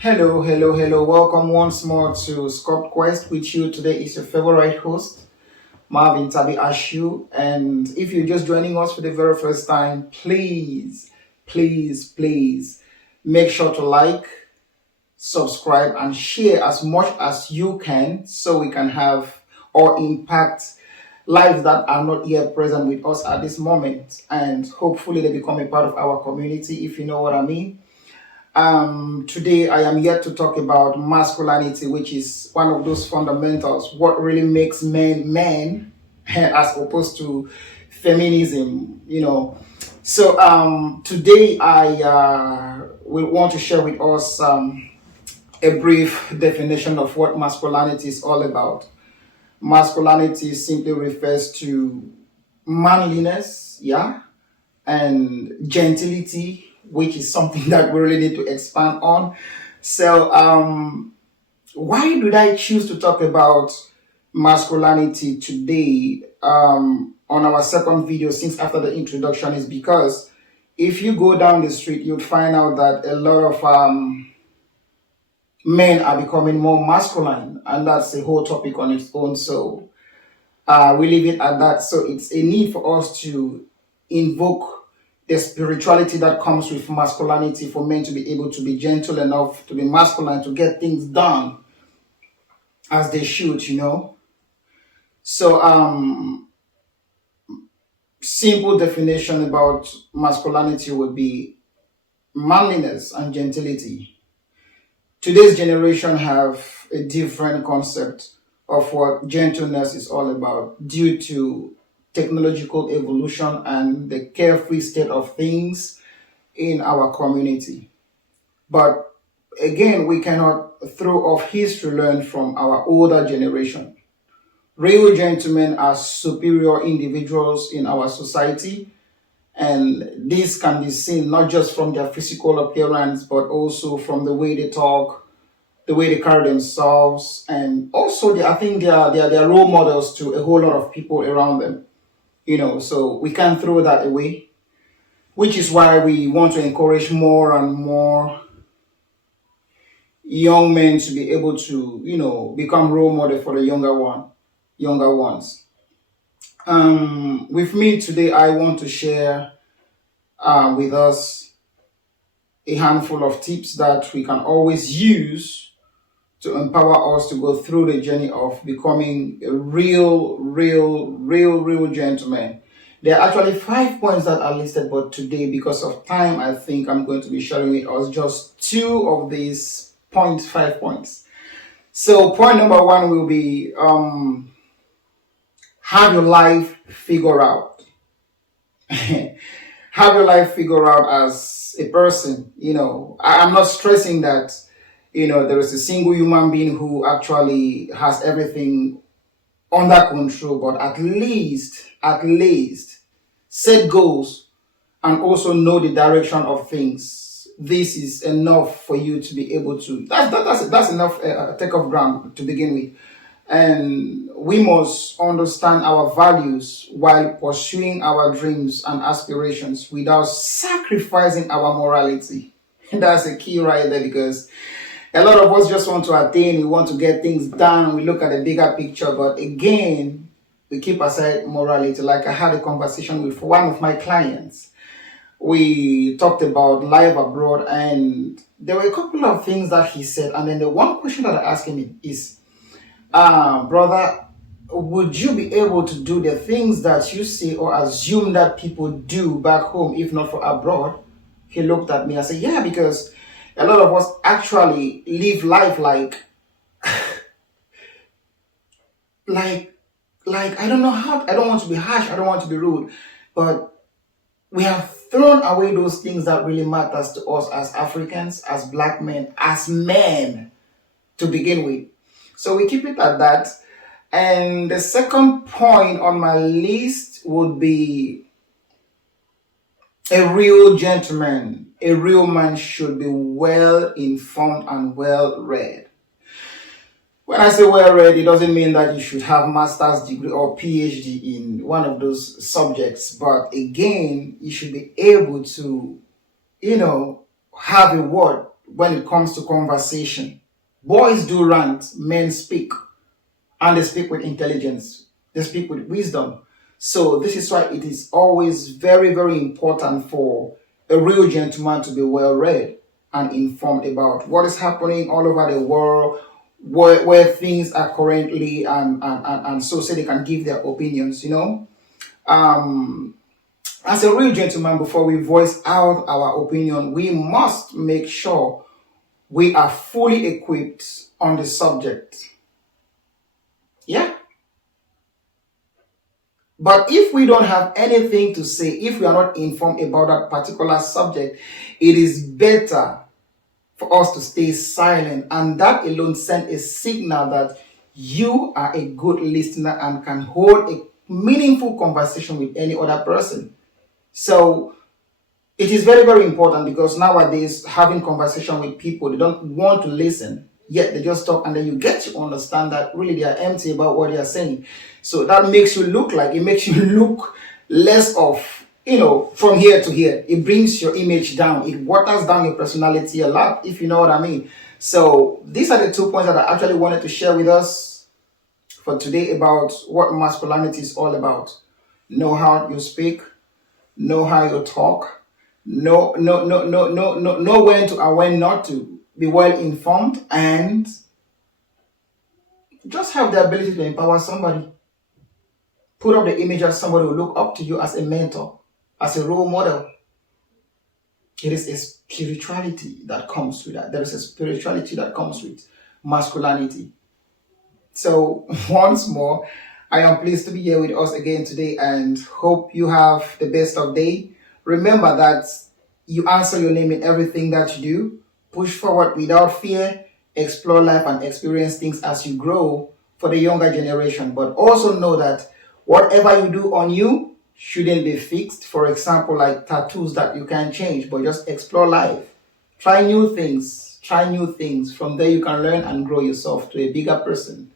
Hello, hello, hello. Welcome once more to Scott Quest. With you today is your favorite host, Marvin Tabi Ashu. And if you're just joining us for the very first time, please make sure to like, subscribe, and share as much as you can so we can have or impact lives that are not yet present with us at this moment. And hopefully they become a part of our community, if you know what I mean. Today I am here to talk about masculinity, which is one of those fundamentals. What really makes men men, as opposed to feminism, today I will want to share with us a brief definition of what masculinity is all about. Masculinity simply refers to manliness, yeah, and gentility, which is something that we really need to expand on. So, why did I choose to talk about masculinity today on our second video since after the introduction? Is because if you go down the street, you'd find out that a lot of men are becoming more masculine, and that's a whole topic on its own. So, we leave it at that. So, it's a need for us to invoke the spirituality that comes with masculinity for men to be able to be gentle enough to be masculine to get things done as they should. So, simple definition about masculinity would be manliness and gentility. Today's generation have a different concept of what gentleness is all about due to technological evolution and the carefree state of things in our community. But again, we cannot throw off history learned from our older generation. Real gentlemen are superior individuals in our society, and this can be seen not just from their physical appearance, but also from the way they talk, the way they carry themselves, and also I think they are role models to a whole lot of people around them. So we can't throw that away, which is why we want to encourage more and more young men to be able to, become role model for the younger ones. With me today, I want to share with us a handful of tips that we can always use to empower us to go through the journey of becoming a real gentleman. There are actually 5 points that are listed, but today, because of time, I think I'm going to be sharing with us just two of these 5 points. So, point number one will be have your life figure out. Have your life figure out as a person. I'm not stressing that there is a single human being who actually has everything under control, but at least set goals and also know the direction of things. This is enough for you to be able to. That's enough take off ground to begin with, and we must understand our values while pursuing our dreams and aspirations without sacrificing our morality. That's a key right there because a lot of us just want to attain, we want to get things done, we look at the bigger picture, but again, we keep aside morality. Like I had a conversation with one of my clients. We talked about life abroad, and there were a couple of things that he said. And then the one question that I asked him is, brother, would you be able to do the things that you say or assume that people do back home, if not for abroad? He looked at me and said, yeah, because a lot of us actually live life like I don't know how, I don't want to be harsh, I don't want to be rude, but we have thrown away those things that really matters to us as Africans, as black men, as men to begin with. So we keep it at that. And the second point on my list would be a real gentleman, a real man should be well informed and well read. When I say well read, it doesn't mean that you should have master's degree or PhD in one of those subjects, but again, you should be able to, have a word when it comes to conversation. Boys do rant, men speak, and they speak with intelligence, they speak with wisdom. So, this is why it is always very, very important for a real gentleman to be well read and informed about what is happening all over the world, where things are currently, and so they can give their opinions, you know. Um, as a real gentleman, before we voice out our opinion, we must make sure we are fully equipped on the subject. Yeah. But if we don't have anything to say, if we are not informed about that particular subject, it is better for us to stay silent. And that alone sends a signal that you are a good listener and can hold a meaningful conversation with any other person. So it is very, very important, because nowadays having conversation with people, they don't want to listen, yet they just talk, and then you get to understand that really they are empty about what they are saying. So that makes you look like, it makes you look less of, from here to here. It brings your image down. It waters down your personality a lot, if you know what I mean. So these are the 2 points that I actually wanted to share with us for today about what masculinity is all about. Know how you speak, know how you talk, know when to and when not to. Be well informed and just have the ability to empower somebody. Put up the image as somebody who look up to you as a mentor, as a role model. It is a spirituality that comes with that. There is a spirituality that comes with masculinity. So once more, I am pleased to be here with us again today and hope you have the best of day. Remember that you answer your name in everything that you do. Push forward without fear. Explore life and experience things as you grow for the younger generation. But also know that whatever you do on you shouldn't be fixed. For example, like tattoos that you can change, but just explore life. Try new things. Try new things. From there, you can learn and grow yourself to a bigger person.